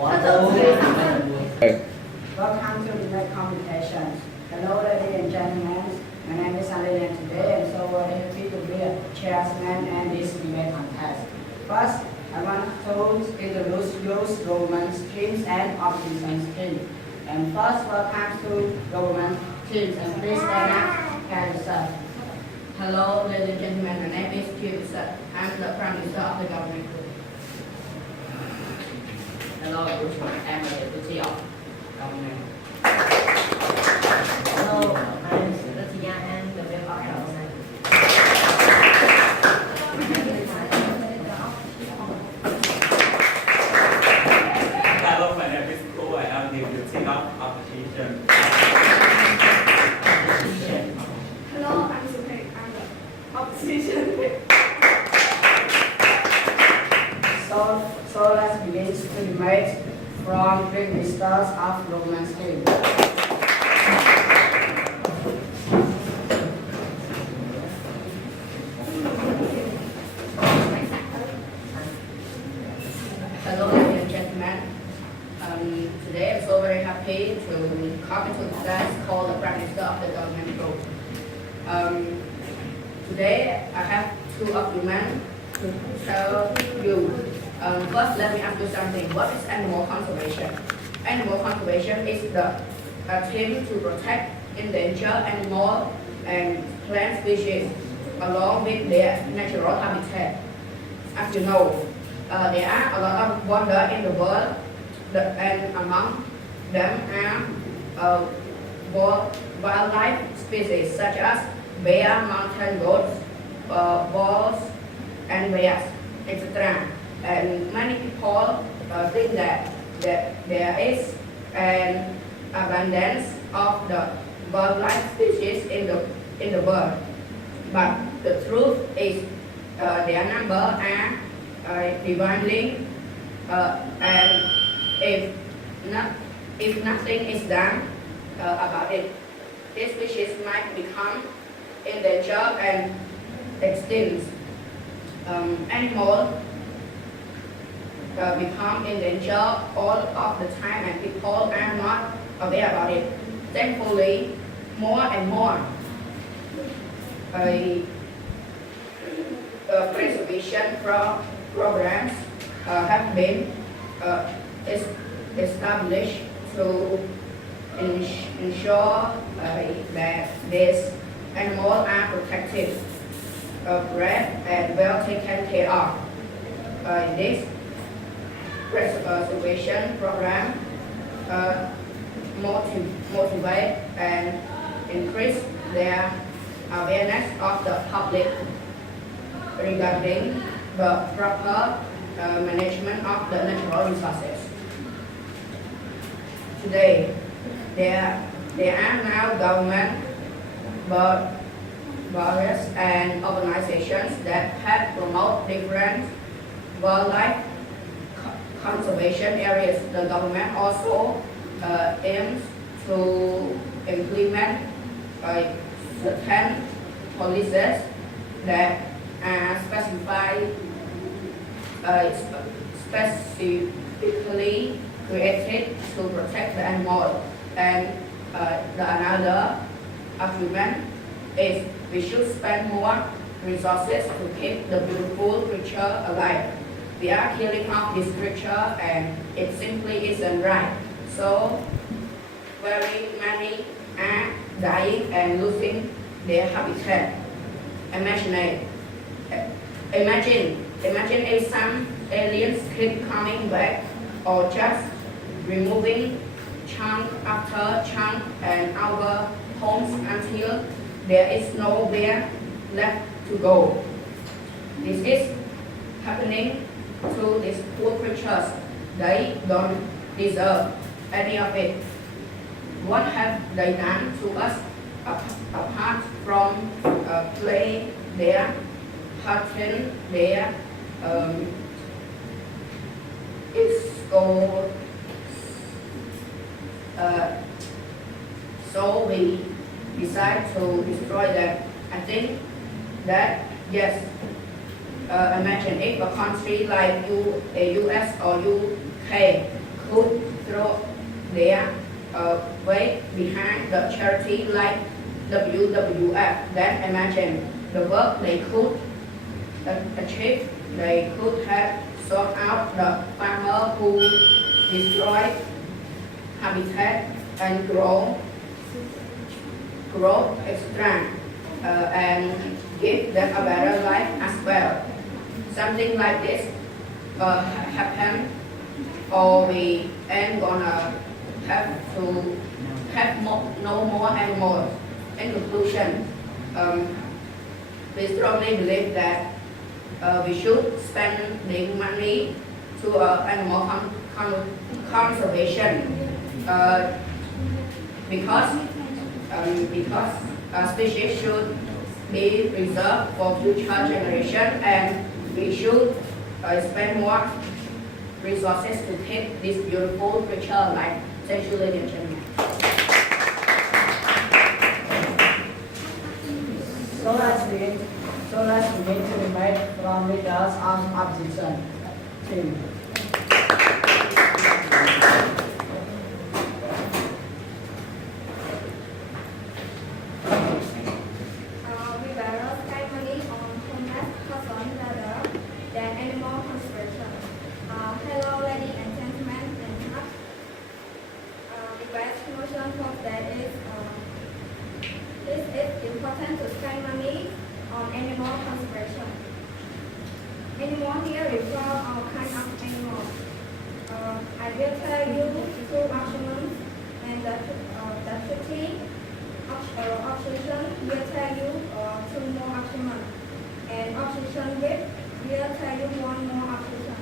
Welcome to the communications. Hello, ladies and gentlemen. My name is Alan today. I'm so very happy to be a chairman and this debate contest. First, I want to introduce youth government streams and opposition streams. And first, welcome to government teams. And please stand up and serve. Hello, ladies and gentlemen. My name is Kim Sir. I'm the Prime Minister of the government group. Hello, everyone. I'm the Deputy of Government. Hello, my name is Latia and the member of government. Hello, my name is Ko. I am the Deputy of Opposition. Hello, I'm Sukai. I'm the opposition. So let's begin to debate from the ministers of government stream. Hello, ladies and gentlemen. Today I'm so very happy to come into the class called the Prime Minister of the Government Group. Today I have two arguments to tell you. First, let me ask you something. What is animal conservation? Animal conservation is the attempt to protect endangered animal and plant species along with their natural habitat. As you know, there are a lot of wonders in the world, and among them are wildlife species such as bear, mountain goats, wolves, and bears, etc. And many people think that there is an abundance of the wildlife species in the world, but the truth is their number are dividing, and if nothing is done about it, these species might become endangered and extinct. Animals become endangered all of the time, and people are not aware about it. Thankfully, more and more preservation programs have been established to ensure that these animals are protected, bred, and well taken care of. This preservation program motivate and increase their awareness of the public regarding the proper management of the natural resources. Today, there are now government, bodies and organizations that have promote different wildlife conservation areas. The government also aims to implement certain policies that are specifically created to protect the animal. And another argument is we should spend more resources to keep the beautiful creature alive. We are killing off this creature and it simply isn't right. So very many are dying and losing their habitat. Imagine if some aliens keep coming back or just removing chunk after chunk and our homes until there is nowhere left to go. This is happening to these poor creatures. They don't deserve any of it. What have they done to us apart from playing their pattern, their so we decide to destroy them. I think that yes, imagine if a country like US or UK could throw their weight behind the charity like WWF. Then imagine the work they could achieve. They could have sought out the farmer who destroyed habitat and grow extra and give them a better life as well. Something like this happen, or we ain't gonna have to have no more animals. In conclusion, we strongly believe that we should spend the money to animal conservation because species should be preserved for future generation, and we should spend more resources to keep this beautiful creature alive. Thank you, ladies and gentlemen. So let's begin to debate from leaders on opposition team. We better spend money on homeless person rather than animal conservation. Hello, ladies and gentlemen, and the best motion for that is it is important to spend money on animal conservation. Animal here refer all kinds of animals. I will tell you two arguments, and the treaty opposition will tell you two more arguments, and opposition will tell you one more argument.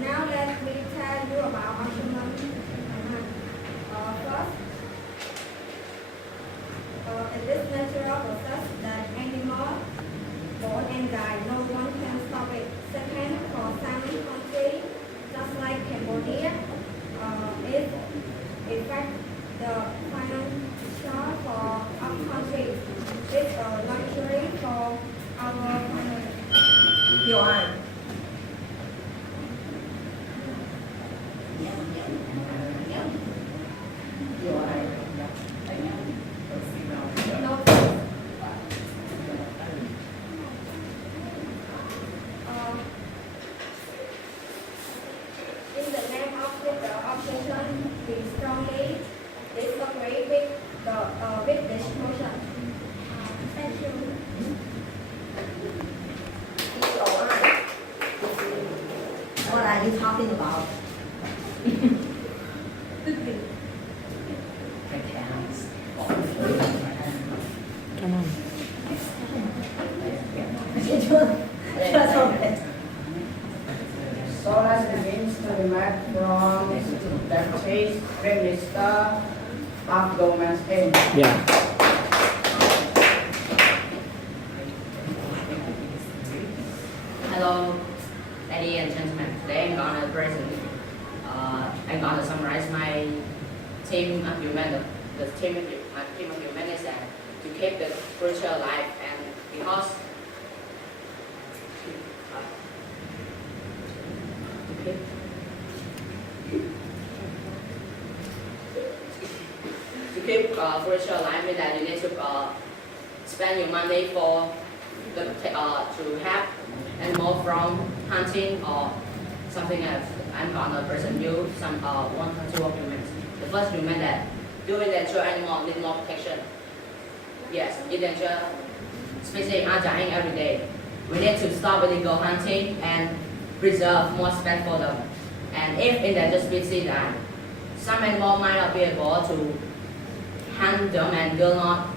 Now let me tell you about argument. First, it is natural process that animals born and die. No one can stop it. Second, for some countries, just like Cambodia, it affects the financial for our country. It's a luxury for our family. Điều An. No. In the name of the opposition, we strongly disagree with this motion. Thank you. Điều An. What are you talking about? So let's begin to debate from Deputy Prime Minister of Government team. Hello, ladies and gentlemen. Today I'm gonna summarize my team argument. The team argument is that to keep the creature alive, and because to keep creature alive means that you need to spend your money for to have animal from hunting or something else. I'm gonna present you some one or two arguments. The first argument that do endangered animal need more protection. Yes, endangered species are dying every day. We need to stop illegal hunting and preserve more space for them. And if endangered species die, some animal might not be able to hunt them and will not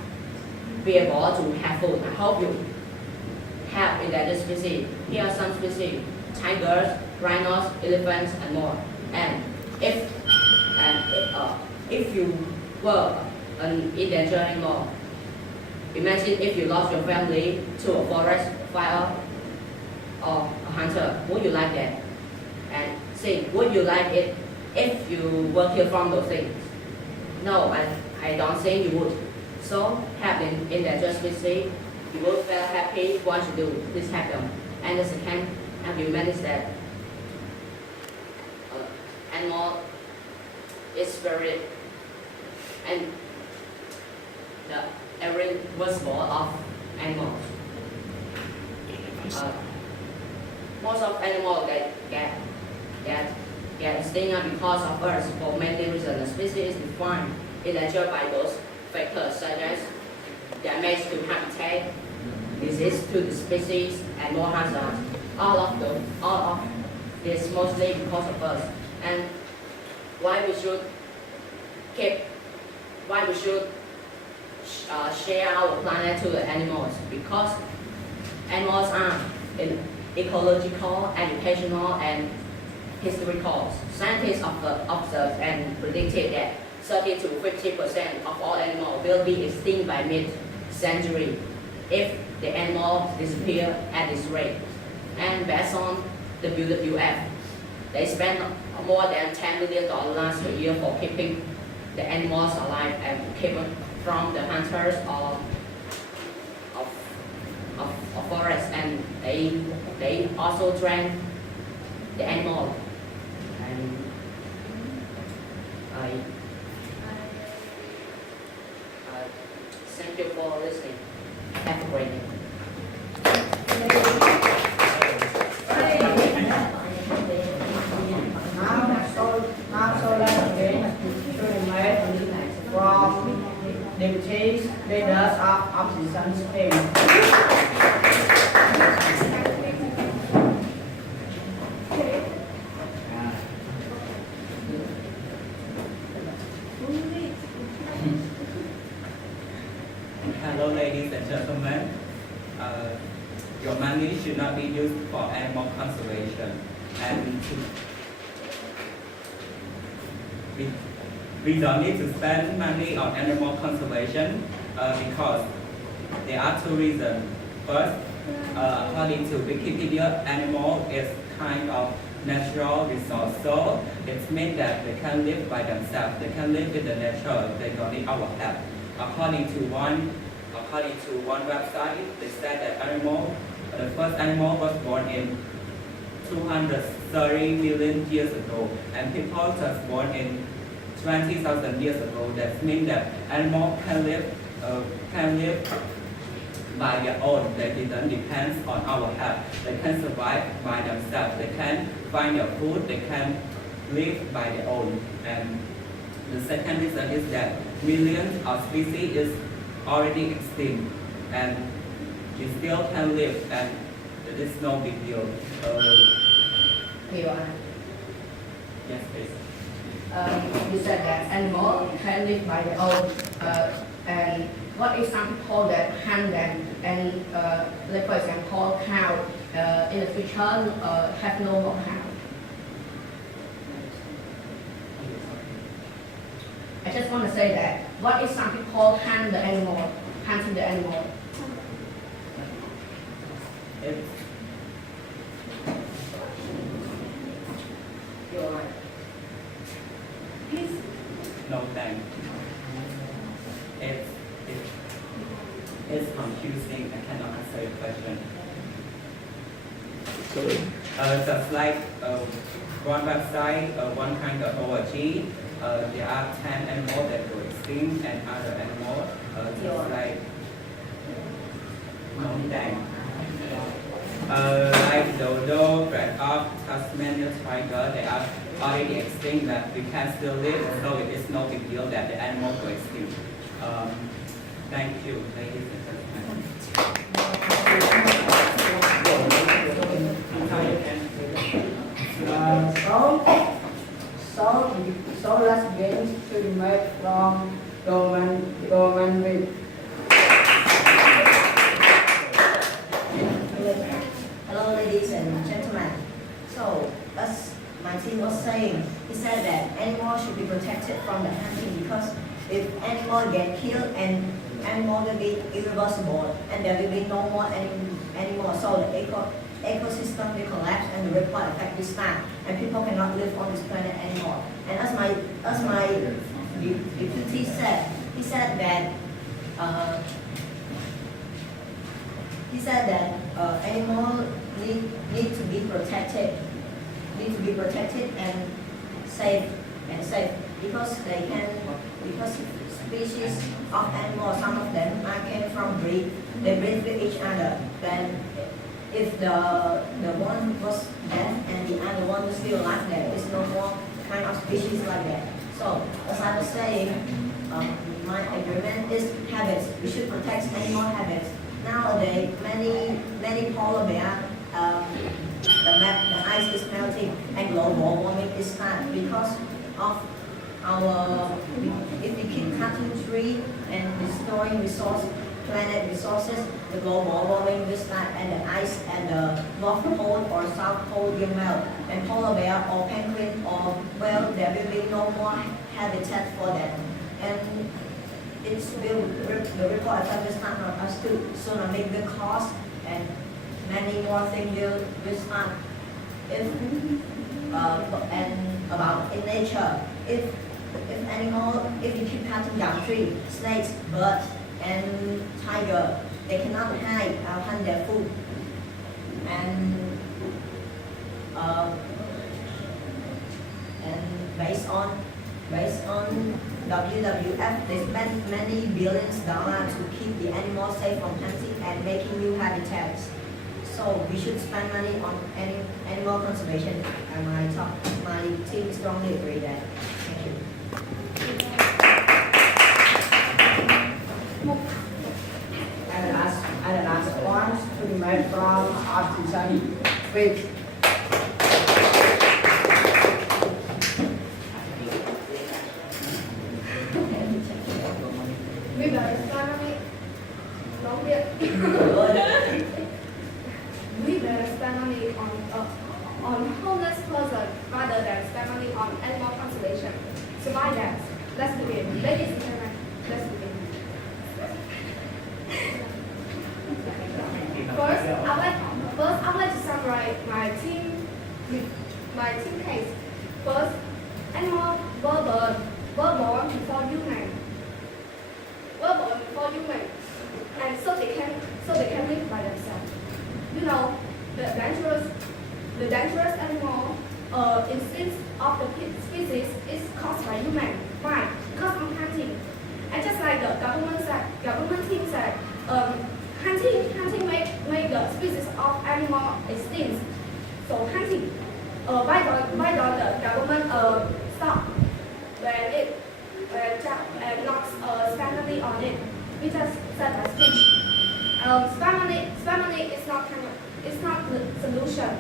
be able to have food. I hope you have endangered species. Here are some species: tigers, rhinos, elephants, and more. And if you were an endangered animal, imagine if you lost your family to a forest fire or a hunter. Would you like that? And see, would you like it if you were killed from those things? No, I don't think you would. So, having endangered species, you will feel happy once you do this happen. And the second argument is that animal is very, and the irreversible of animals. Most of animals get extinct because of us for many reasons. The species is defined in nature by those factors such as damage to habitat, disease to the species, and more hazards. All of this mostly because of us. And why we should share our planet to the animals, because animals are in ecological, educational, and historical. Scientists observed and predicted that 30 to 50% of all animals will be extinct by mid-century if the animals disappear at this rate. And based on the WWF, they spend more than $10 million last year for keeping the animals alive and keeping from the hunters of forests, and they also train the animal. And I thank you for listening. Have a great day. Now so let's begin to the mate from deputies leaders of opposition team. Hello, ladies and gentlemen. Your money should not be used for animal conservation, and we don't need to spend money on animal conservation because there are two reasons. First, according to Wikipedia, animal is kind of natural resource, so it means that they can live by themselves. They can live in the nature. They don't need our help. According to one website, they said that the first animal was born in 230 million years ago, and people just born in 20,000 years ago. That means that animals can live by their own. They didn't depend on our help. They can survive by themselves. They can find their food. They can live by their own. And the second reason is that millions of species is already extinct, and we still can live, and it is no big deal. Yes, please. You said that animals can live by their own, and what is some people that hunt them, and like for example, cow in the future have no more cow. I just want to say that what if some people hunting the animal? You're right. No thanks. It's confusing. I cannot answer your question. Just like one website, one kind of ORG, there are 10 animals that go extinct, and other animals just like no thanks. Like dodo, red ox, Tasmanian tiger, they are already extinct, but we can still live, so it is no big deal that the animal go extinct. Thank you, ladies and gentlemen. So let's begin to the mate from government. Hello, ladies and gentlemen. So, as Martin was saying, he said that animals should be protected from the hunting, because if animals get killed, and animals will be irreversible, and there will be no more animals. So the ecosystem will collapse, and the ripple effect will start, and people cannot live on this planet anymore. And as my deputy said, he said that animals need to be protected, and safe. safe because because species of animals, some of them came from breed, they breed with each other. Then if the one was dead and the other one was still alive, there is no more kind of species like that. So as I was saying, my agreement is habits. We should protect animal habits. Nowadays, many polar bear, the ice is melting and global warming is starting because of if we keep cutting trees and destroying planet resources, the global warming will start and the ice and the North Pole or South Pole will melt. And polar bear or penguin or whale, there will be no more habitat for them. And the report will start on us to tsunami will cause and many more things will start. And about in nature, if you keep cutting down trees, snakes, birds, and tiger, they cannot hunt their food. And based on WWF, they spend many billions of dollars to keep the animals safe from hunting and making new habitats. So we should spend money on animal conservation, and my team strongly agree that. Thank you. And the last one to be made from Artisan Fish. We better spend money. Don't get. We better spend money on homeless person rather than spend money on animal conservation. So by that, let's begin. Ladies and gentlemen, let's begin. First, I'd like to summarize my team case. First, animals were born before human. And so they can live by themselves. You know, the dangerous animal instincts of the species is caused by human. Why? Because of hunting. And just like the government team said, hunting make the species of animal extinct. So hunting, why don't the government stop and not spend money on it? We just said as speech. Spend money is not the solution.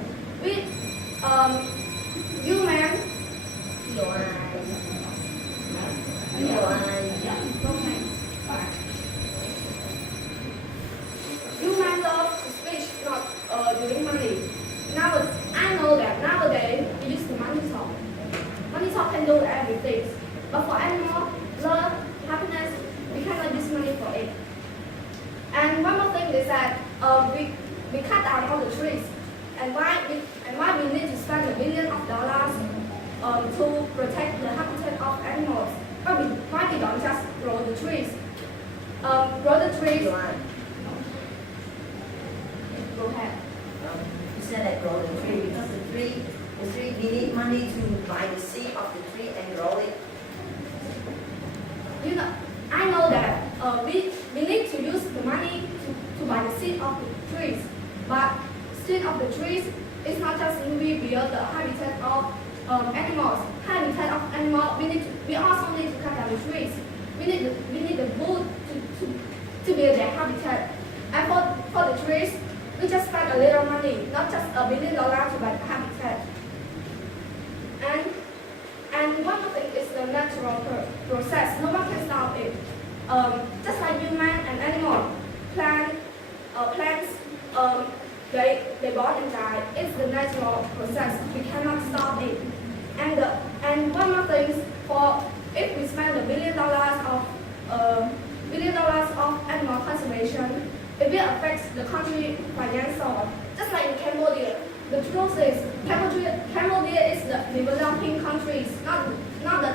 Human love to speech, not doing money. I know that nowadays we use the money talk. Money talk can do everything. But for animal, love, happiness, we cannot use money for it. And one more thing is that we cut down all the trees. And why we need to spend $1 billion to protect the habitat of animals? Why we don't just grow the trees? Grow the trees. Go ahead. You said that grow the tree because the tree we need money to buy the seed of the tree and grow it. You know, I know that we need to use the money to buy the seed of the trees, but seed of the trees is not just we build the habitat of animals. Habitat of animals, we also need to cut down the trees. We need the wood to build their habitat. And for the trees, we just spend a little money, not just $1 billion to buy the habitat. And one more thing is the natural process. No one can stop it. Just like human and animal, plants, they born and die. It's the natural process. We cannot stop it. And one more thing, if we spend $1 billion of animal conservation, it will affect the country financial. Just like in Cambodia. The truth is, Cambodia is the developing countries, not the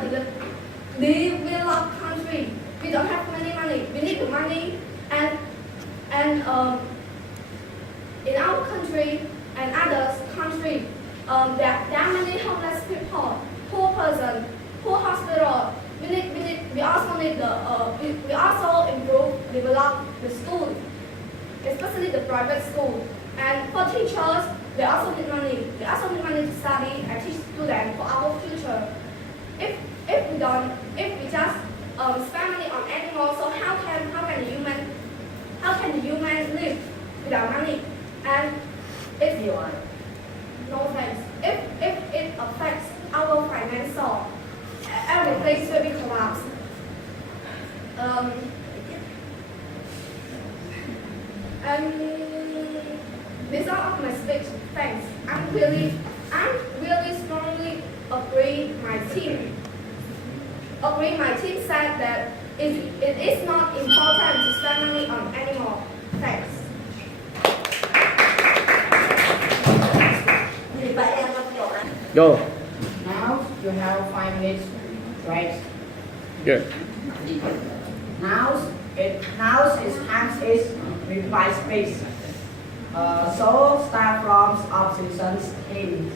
developed country. We don't have many money. We need the money, and in our country and others country, there are many homeless people, poor person also develop the school, especially the private school. And for teachers, they also need money. They also need money to study and teach students for our future. If we just spend money on animals, so how can the human live without money? And if no thanks. If it affects our financial, everything will be collapsed. And result of my speech, thanks. I'm really strongly agree. My team said that it is not important to spend money on animals. Thanks. Go. Now you have 5 minutes, right? Good. Now its time is reply space. So start from opposition's team.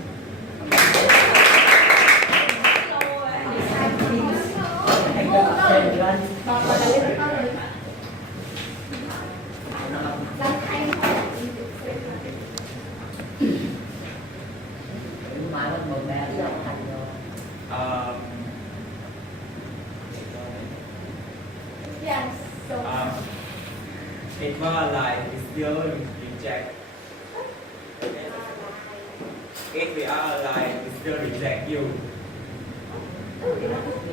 Yes. So. It was like still reject. If we are alive, we still reject you.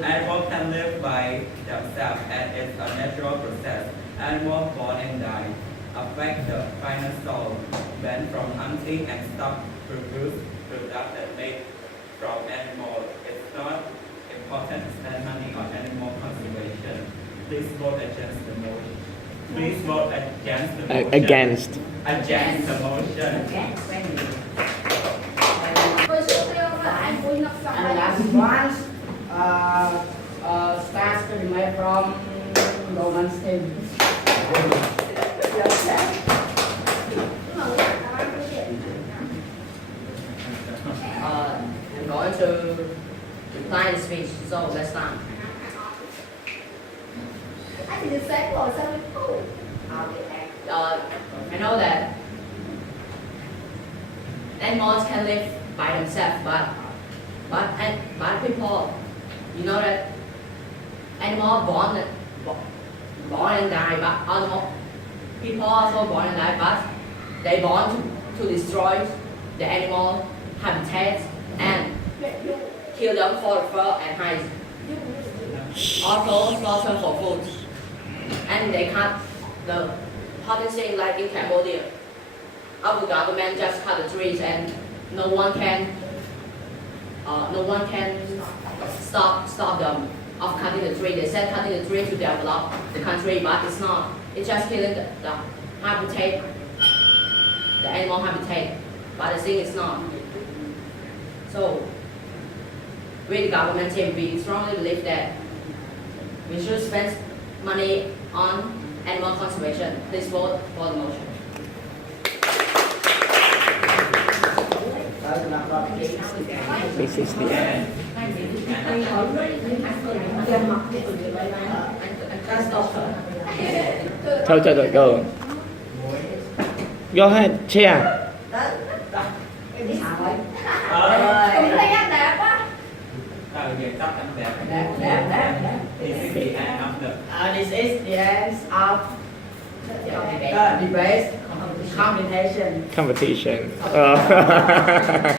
Animals can live by themselves and it's a natural process. Animals born and die affect the final soul. When from hunting and stop produce products that made from animals. It's not important to spend money on animal conservation. Please vote against the motion. Please vote against the motion. Against. Against the motion. And last one, starts to be made from Roman's team. I'm going to reply the speech, so let's start. I can just say for some people. I know that animals can live by themselves, but people, you know that animals born and die, but animal people also born and die, but they born to destroy the animal habitats and kill them for fur and hides. Also slaughter for food, and they cut the potency like in Cambodia. Our government just cut the trees and no one can stop them of cutting the tree. They said cutting the tree to develop the country, but it's not. It's just killing the habitat, the animal habitat. But the thing is not. So, with the government team, we strongly believe that we should spend money on animal conservation. Please vote for the motion. This is the end. Thôi cho rồi go. Go ahead, share. Cũng thấy đẹp quá. This is the end of the This is the end of the debate competition. Competition.